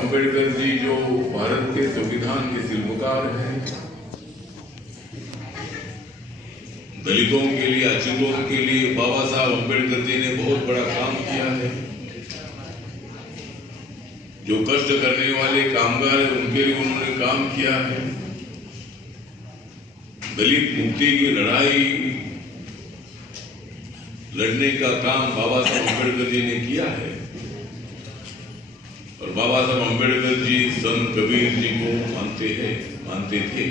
अम्बेडकर जी जो भारत के संविधान के शिल्पकार हैं, दलितों के लिए, अछूतों के लिए बाबा साहब अम्बेडकर जी ने बहुत बड़ा काम किया है। जो कष्ट करने वाले कामगार हैं उनके लिए उन्होंने काम किया है। दलित मुक्ति की लड़ाई लड़ने का काम बाबा साहब अम्बेडकर जी ने किया है। और बाबा साहब अम्बेडकर जी संत कबीर जी को मानते थे।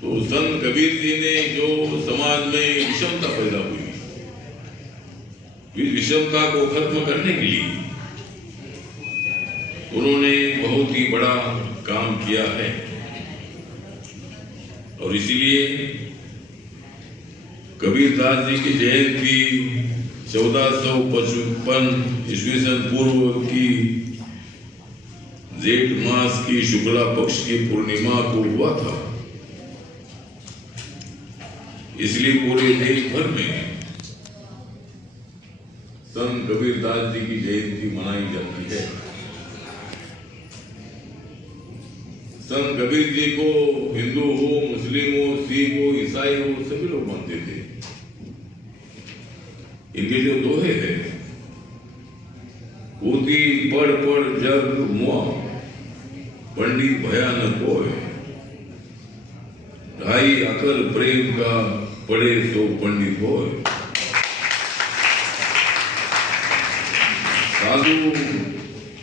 तो संत कबीर जी ने जो समाज में विषमता पैदा हुई, इस विषमता को खत्म करने के लिए उन्होंने बहुत ही बड़ा काम किया है। और इसीलिए कबीरदास जी की जयंती 1455 ईस्वी सन पूर्व की जेठ मास की शुक्ला पक्ष की पूर्णिमा को हुआ था। इसलिए पूरे देश भर में संत कबीरदास जी की जयंती मनाई जाती है। संत कबीर जी को हिंदू हो, मुस्लिम हो, सिख हो, ईसाई हो, सभी लोग मानते थे। इनके जो दोहे हैं, ऊती पढ़ पढ़ जग मुआ, पंडित भयानक होए, ढाई अकल प्रेम का पढ़े तो पंडित होए, साधु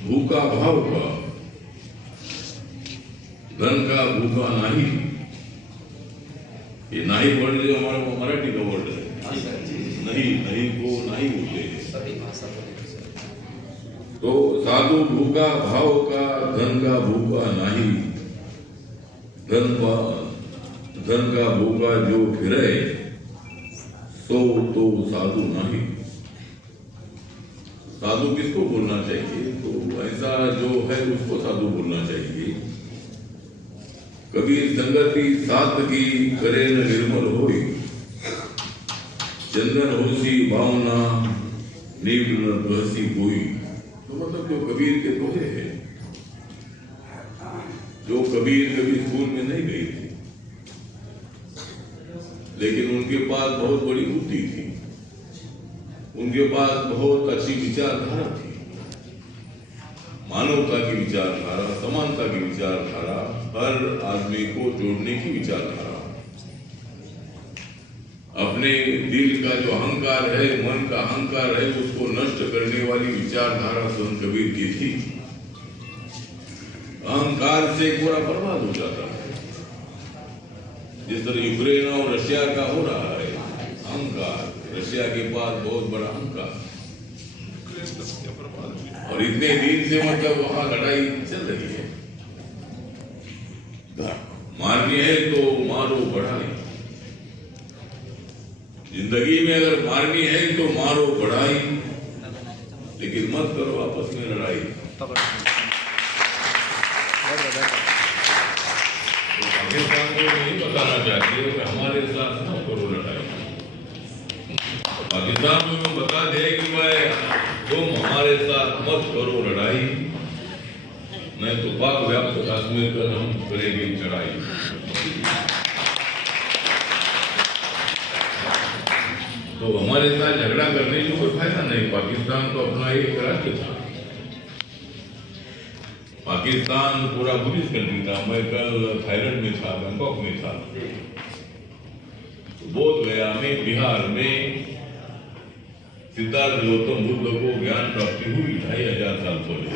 भूखा भाव का, धन का भूखा नहीं। ये नाही वर्ड जो हमारा मराठी का वर्ड है, नहीं को नहीं बोलते हैं। तो साधु भूखा भाव का, धन का भूखा नहीं। धन का भूखा जो फिरे सो तो साधु नहीं। साधु किसको बोलना चाहिए? तो ऐसा जो है उसको साधु बोलना चाहिए। कबीर संगति साथ की करे न निर्मल होई, चंदन होसी भावना नील न बहसी कोई। तो मतलब जो कबीर के दोहे हैं, जो कबीर कभी स्कूल में नहीं गई थी, लेकिन उनके पास बहुत बड़ी बुद्धि थी, उनके पास बहुत अच्छी विचारधारा थी, मानवता की विचारधारा, समानता की विचारधारा, हर आदमी को जोड़ने की विचारधारा। अपने दिल का जो अहंकार है, मन का अहंकार है, उसको नष्ट करने वाली विचारधारा संत कबीर की थी। अहंकार से पूरा बर्बाद हो जाता है, जिस तरह यूक्रेन और रशिया का हो रहा है। अहंकार, रशिया के पास बहुत बड़ा अहंकार, और इतने दिन से मतलब वहां लड़ाई चल रही है। मारनी है तो मारो बढ़ाई, जिंदगी में अगर मारनी है तो मारो बढ़ाई, लेकिन मत करो आपस में लड़ाई। तो पाकिस्तान को नहीं बताना चाहते कि हमारे साथ मत करो लड़ाई। पाकिस्तान को बता दे कि भाई तुम हमारे साथ मत करो लड़ाई, नहीं तो पाक व्याप्त कश्मीर पर हम करेंगे चढ़ाई। तो हमारे साथ झगड़ा करने की कोई फायदा नहीं। पाकिस्तान तो अपना एक राज्य था, पाकिस्तान पूरा बुद्धिस्ट कंट्री था। मैं कल थाईलैंड में था, बैंकॉक में था, बोध गया में, बिहार में सिद्धार्थ गौतम बुद्ध को ज्ञान प्राप्ति हुई 2500 साल पहले।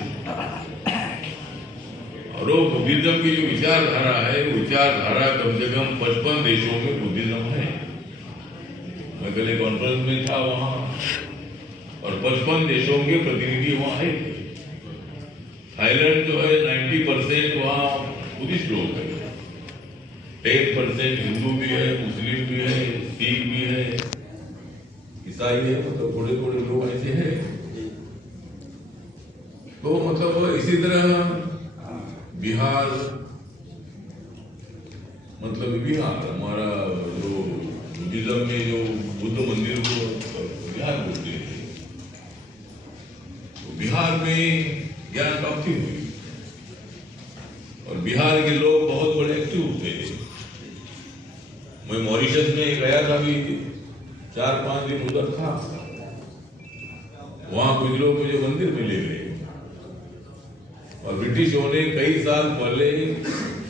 और वो बुद्धिज्म की जो विचारधारा है, विचारधारा कम से कम 55 देशों में बुद्धिज्म है। मैं कल कॉन्फ्रेंस में था वहां, और 55 देशों के प्रतिनिधि वहां आए थे। थाईलैंड जो है 90% वहां बुद्धिस्ट लोग हैं, 10% हिंदू भी है, मुस्लिम भी है, सिख भी है, ईसाई है, मतलब थोड़े थोड़े लोग ऐसे हैं। तो मतलब इसी तरह बिहार, मतलब बिहार हमारा जो बुद्धिज्म में जो बुद्ध मंदिर को बिहार बोलते हैं, बिहार में ज्ञान प्राप्ति हुई और बिहार के लोग बहुत बड़े एक्टिव थे। मैं मॉरिशस में गया था, भी 4-5 दिन उधर था। वहां कुछ लोग मुझे मंदिर में ले गए और ब्रिटिशों ने कई साल पहले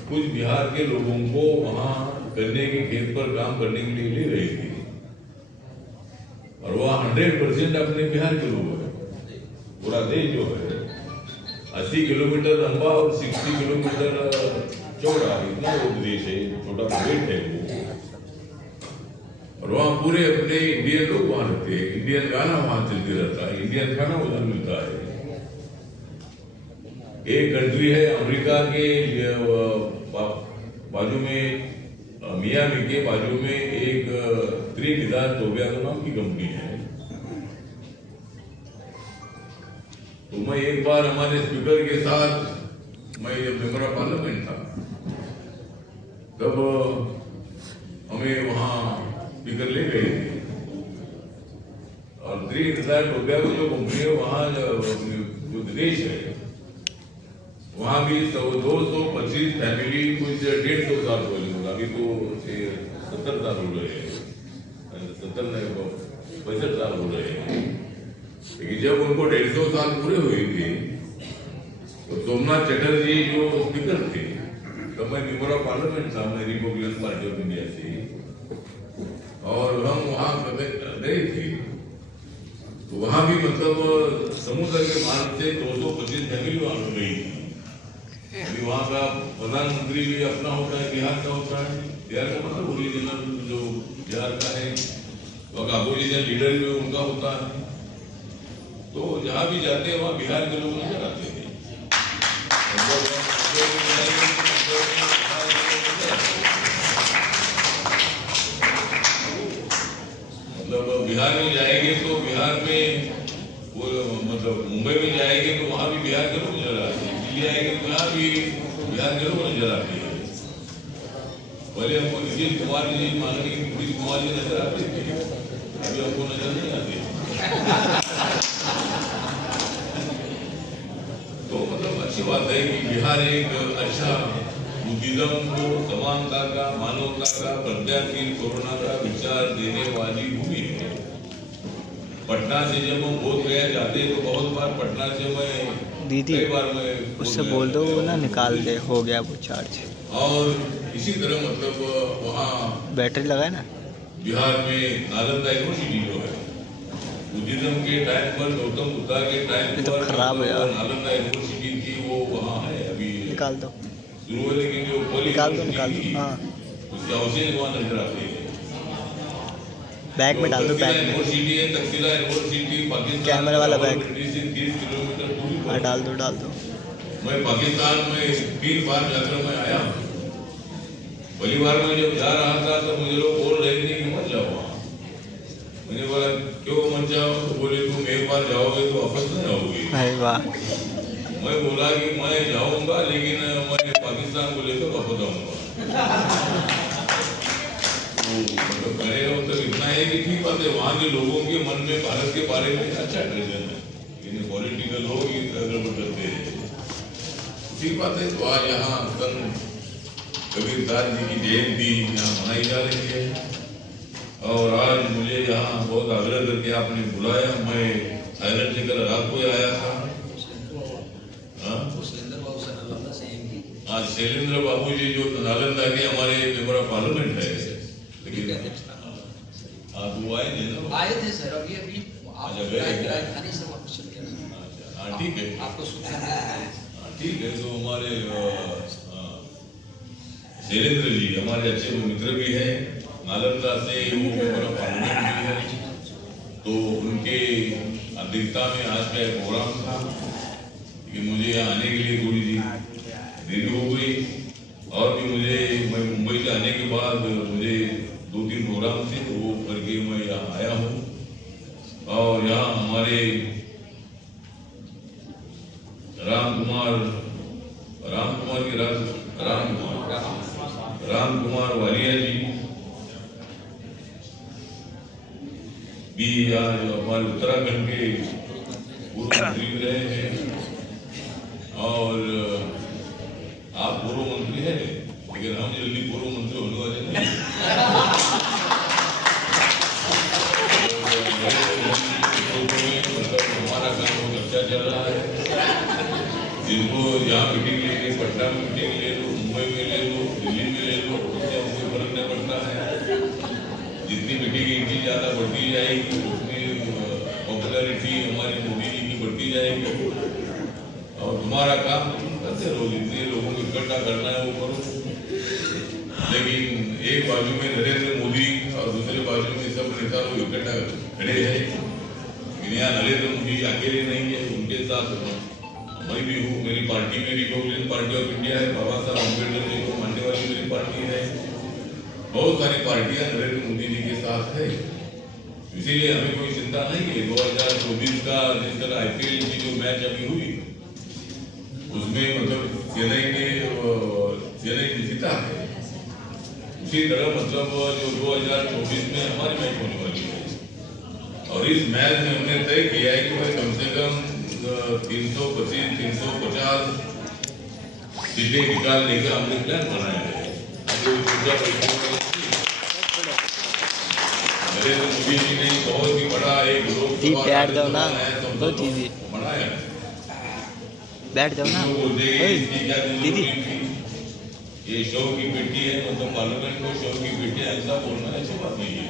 कुछ बिहार के लोगों को वहां गन्ने के खेत पर काम करने के लिए ले रहे थे और वह 100% अपने बिहार के लोग हैं। पूरा देश जो है 80 किलोमीटर लंबा और 60 किलोमीटर चौड़ा, इतना वो देश है, छोटा स्टेट है वो। और वहाँ पूरे अपने इंडियन लोग वहाँ रहते हैं, इंडियन गाना वहाँ चलते रहता है, इंडियन खाना उधर मिलता है। एक कंट्री है अमेरिका के बाजू में, मियामी के बाजू में एक त्रिनिदाद टोबैगो नाम की कंपनी है। तो मैं एक बार हमारे स्पीकर के साथ, मैं मेंबर ऑफ पार्लियामेंट था, तब हमें वहाँ स्पीकर ले गए थे और त्रिनिदाद टोबैगो जो कंपनी है वहाँ जो देश है वहाँ भी 225 फैमिली कुछ 150 साल हो गए, अभी तो 70 साल हो रहे हैं, 65 साल हो रहे हैं। लेकिन जब उनको 150 साल पूरे हुए थे तो सोमनाथ चटर्जी जो स्पीकर थे, तो मैं मेंबर ऑफ पार्लियामेंट था, मैं रिपब्लिकन पार्टी ऑफ इंडिया से, और हम वहाँ गए थे। तो वहाँ भी मतलब समुद्र के मार्ग से 225 फैमिली वहाँ हो गई थी। अभी वहाँ का प्रधानमंत्री भी अपना होता है, बिहार का होता है, बिहार का मतलब ओरिजिनल जो बिहार का है, वहाँ का अपोजिशन लीडर भी उनका होता है। तो जहाँ भी जाते हैं वहाँ बिहार के लोग नजर आते थे। मतलब बिहार में जाएंगे तो बिहार में वो, मतलब मुंबई में जाएंगे तो वहाँ भी बिहार के लोग नजर आते हैं, दिल्ली आएंगे तो यहाँ भी बिहार के लोग नजर आते हैं। पहले हमको नीतीश कुमार जी, माननीय नीतीश कुमार जी नजर आते थे, अभी हमको नजर नहीं आते। तो मतलब अच्छी बात है कि बिहार एक अच्छा बुद्धिज्म को समानता का, मानवता का, प्रत्याशील कोरोना का विचार देने वाली भूमि है। पटना से जब हम बोध गया जाते तो बहुत बार पटना से मैं दीदी उससे बोल दो ना निकाल दे, हो गया वो चार्ज। और इसी तरह मतलब वहाँ बैटरी लगाए ना बिहार में नालंदा यूनिवर्सिटी जो है, बुद्धिज्म के टाइम पर, गौतम बुद्ध के टाइम तो पर खराब है यार। नालंदा यूनिवर्सिटी थी, वो वहाँ है अभी निकाल दो, शुरू है, लेकिन जो निकाल दो हाँ, उसके अवशेष वहाँ नजर आते हैं। बैग में डाल दो, बैग में यूनिवर्सिटी है, तकसीला यूनिवर्सिटी पाकिस्तान, कैमरे वाला बैग 30 किलोमीटर दूरी पर। डाल दो। मैं पाकिस्तान में 3 बार जाकर मैं आया हूँ। पहली बार मैं जब जा रहा था तो मुझे लोग बोल रहे थे कि मत जाओ वहाँ। मैंने बोला क्यों मत जाओ, तो बोले तुम एक बार जाओगे तो वापस नहीं आओगे। मैं बोला कि मैं जाऊंगा लेकिन मैं पाकिस्तान को लेकर वापस आऊंगा। तो मतलब कहने का मतलब इतना है कि ठीक बात है, वहाँ के लोगों के मन में भारत के बारे में अच्छा ट्रेजर है, लेकिन पॉलिटिकल लोग ही गड़बड़ करते हैं। ठीक बात है। तो आज यहाँ संत कबीरदास जी की जयंती यहाँ मनाई जा रही है और आज मुझे यहाँ बहुत आग्रह करके आपने बुलाया। मैं थाईलैंड से कल रात को आया था। आज शैलेंद्र बाबू जी जो नालंदा के हमारे मेंबर ऑफ पार्लियामेंट है, लेकिन आप वो आए थे ना? आए थे सर, अभी राजधानी से वापस चले गए। हाँ ठीक है, आपको ठीक है। तो हमारे शैलेंद्र जी हमारे अच्छे मित्र भी हैं, नालंदा से वो मेंबर ऑफ पार्लियामेंट भी है। तो उनके अध्यक्षता में आज का एक प्रोग्राम था कि मुझे यहाँ आने के लिए थोड़ी सी देरी हो गई और भी मैं मुंबई से आने के बाद मुझे 2-3 प्रोग्राम थे, तो वो करके मैं यहाँ आया हूँ। और यहाँ हमारे राम कुमार वालिया जी भी आज हमारे उत्तराखंड के पूर्व मंत्री भी रहे हैं और आप पूर्व मंत्री हैं, लेकिन हम जल्दी पूर्व मंत्री होने वाले नहीं। मतलब हमारा काम बहुत अच्छा चल रहा है। जिनको जहाँ मीटिंग ले ली, पटना में मीटिंग ले लो, मुंबई में ले लो, दिल्ली में ले लो, उससे हमको फर्क नहीं पड़ता है। जितनी मीटिंग इनकी ज़्यादा बढ़ती जाएगी उतनी पॉपुलैरिटी हमारी मोदी जी की बढ़ती जाएगी। और तुम्हारा काम करते रहो, जितने लोगों को इकट्ठा करना है वो करो। लेकिन एक बाजू में नरेंद्र मोदी और दूसरे बाजू में सब नेता लोग इकट्ठा खड़े हैं। लेकिन यहाँ नरेंद्र मोदी अकेले नहीं है, उनके साथ मैं भी हूँ। मेरी पार्टी में रिपब्लिकन पार्टी ऑफ इंडिया है, बाबा साहब अम्बेडकर जी को मानने वाली मेरी पार्टी है। बहुत सारी पार्टियां नरेंद्र मोदी जी के साथ है, इसीलिए हमें कोई चिंता नहीं है। 2024 का जिस तरह IPL की जो मैच अभी हुई उसमें मतलब चेन्नई ने जीता है, उसी तरह मतलब जो 2024 में हमारी मैच होने वाली है। और इस मैच में हमने तय किया है कि भाई कम से कम 350 सीटें निकालने का हमने प्लान बनाया है। नरेंद्र मोदी जी ने बहुत ही बड़ा एक लोकसभा बैठ जाओ ना, बहुत इजी बनाया है। बैठ जाओ ना दीदी। ये शो की बेटी है, मतलब पार्लियामेंट को शो की बेटी है, ऐसा बोलना अच्छी बात नहीं है।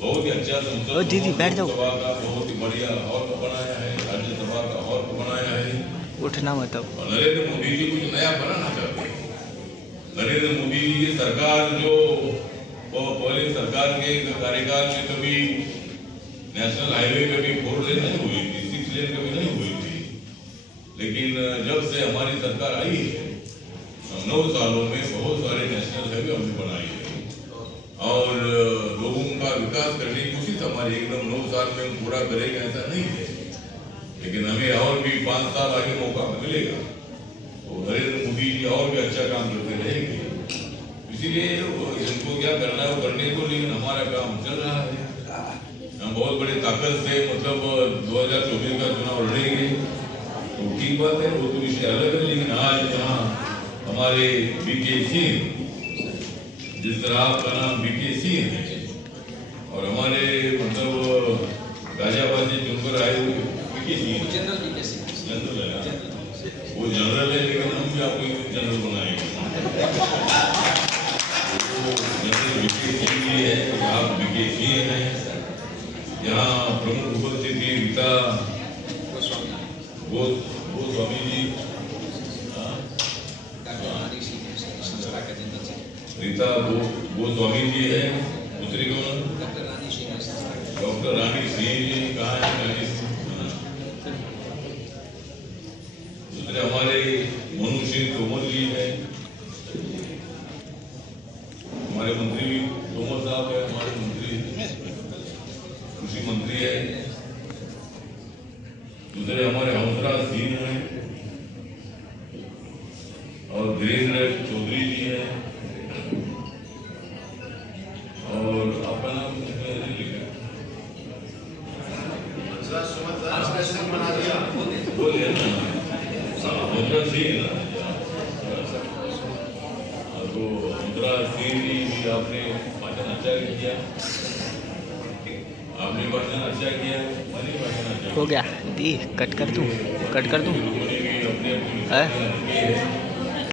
बहुत ही अच्छा संसद दीदी बैठ जाओ। सभा का बहुत ही बढ़िया हॉल बनाया है, राज्यसभा का हॉल बनाया है। उठना मतलब और नरेंद्र मोदी जी कुछ नया बनाना चाहते हैं। नरेंद्र मोदी जी की सरकार जो पहले सरकार के कार्यकाल में कभी नेशनल हाईवे कभी 4 लेन नहीं हुई थी, 6 लेन कभी नहीं हुई थी। लेकिन जब से हमारी सरकार आई है 9 सालों में बहुत सारे नेशनल हाईवे हमने बनाए हैं और लोगों का विकास करने की कोशिश हमारी एकदम 9 साल में हम पूरा करेंगे ऐसा नहीं है। लेकिन हमें और भी 5 साल आगे मौका मिलेगा तो नरेंद्र मोदी जी और भी अच्छा काम करते रहेंगे। इसीलिए इनको क्या करना है वो करने को, लेकिन हमारा काम चल रहा है। हम बहुत बड़ी ताकत से मतलब 2024 का चुनाव लड़ेंगे तो ठीक बात है, वो तो विषय अलग है। लेकिन आज यहाँ हमारे BK सिंह, जिस तरह आपका नाम BK सिंह है और हमारे मतलब गाजियाबाद से चुनकर आए हुए BK सिंह, जनरल है, वो जनरल है, लेकिन हम भी आपको जनरल बनाएंगे। जनरल BK सिंह जी है, आप BK सिंह हैं। यहाँ प्रमुख उपस्थित रीता गोस्वामी जी, रीता गोस्वामी जी है। दूसरी कौन? डॉक्टर रानी सिंह जी। कहाँ है रानी सिंह? दूसरे हमारे मनु सिंह तोमर जी है, हमारे मंत्री भी तोमर साहब है, हमारे मंत्री कृषि मंत्री है। दूसरे हमारे हंसराज सिंह हैं और वीरेंद्र चौधरी जी हैं। और आपका नाम लिखा बोलिए ना, हंसराज सिंह ना। तो हंसराज सिंह जी भी आपने भाषण अच्छा किया, आपने भाषण अच्छा किया, मैंने भाषण अच्छा हो गया दी। कट कर दूं? अपने